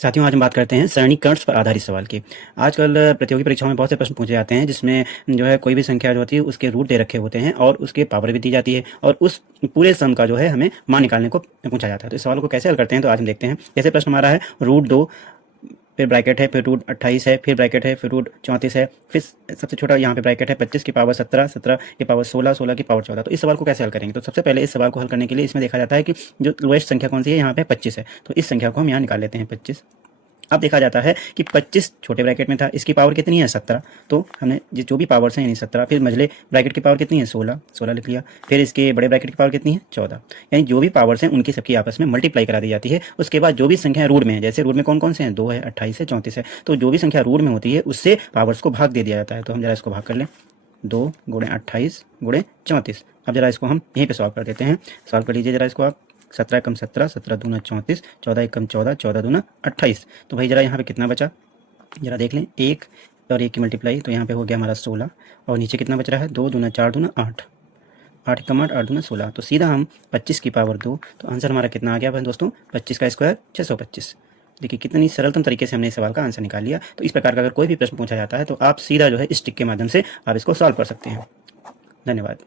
साथियों, आज हम बात करते हैं सरणीकरण पर आधारित सवाल की। आजकल प्रतियोगी परीक्षाओं में बहुत से प्रश्न पूछे जाते हैं जिसमें जो है कोई भी संख्या जो होती है उसके रूट दे रखे होते हैं और उसके पावर भी दी जाती है और उस पूरे सम का जो है हमें मान निकालने को पूछा जाता है। तो इस सवाल को कैसे हल करते हैं तो आज हम देखते हैं। जैसे प्रश्न हमारा है √2, फिर ब्रैकेट है, फिर √28 है, फिर ब्रैकेट है, फिर √34 है, फिर सबसे छोटा यहाँ पे ब्रैकेट है 25 की पावर 17, 17 की पावर 16, 16 की पावर 14। तो इस सवाल को कैसे हल करेंगे? तो सबसे पहले इस सवाल को हल करने के लिए इसमें देखा जाता है कि जो लोएस्ट संख्या कौन सी है, यहाँ पे 25 है। तो इस संख्या को हम यहाँ निकाल लेते हैं 25। अब देखा जाता है कि 25 छोटे ब्रैकेट में था, इसकी पावर कितनी है 17। तो हमने जो भी पावर्स हैं यानी 17, फिर मझले ब्रैकेट की पावर कितनी है 16, 16 लिख लिया। फिर इसके बड़े ब्रैकेट की पावर कितनी है 14। यानी जो भी पावर्स हैं उनकी सबकी आपस में मल्टीप्लाई करा दी जाती है। उसके बाद जो भी संख्या रूट में है, जैसे रूट में कौन कौन से हैं, 2 है, 28 है, 34 है, तो जो भी संख्या रूट में होती है उससे पावर्स को भाग दे दिया जाता है। तो हम जरा इसको भाग कर लें, 2 × 28 × 34। अब जरा इसको हम यहीं पे सॉल्व कर देते हैं। सॉल्व कर लीजिए जरा इसको आप। 17 × 17, 17 दूना 34, 14 × 14, 14 दूना 28। तो भाई जरा यहाँ पे कितना बचा, जरा देख लें। 1 और 1 की मल्टीप्लाई, तो यहाँ पे हो गया हमारा 16 और नीचे कितना बच रहा है, 2 दूना 4 दूना 8, 8 × 8, 8 दूना 16। तो सीधा हम 25 की पावर 2। तो आंसर हमारा कितना आ गया भाई दोस्तों, 25 का स्क्वायर 625। देखिए कितनी सरलतम तरीके से हमने इस सवाल का आंसर निकाल लिया। तो इस प्रकार का अगर कोई भी प्रश्न पूछा जाता है तो आप सीधा जो है इस टिक के माध्यम से आप इसको सॉल्व कर सकते हैं। धन्यवाद।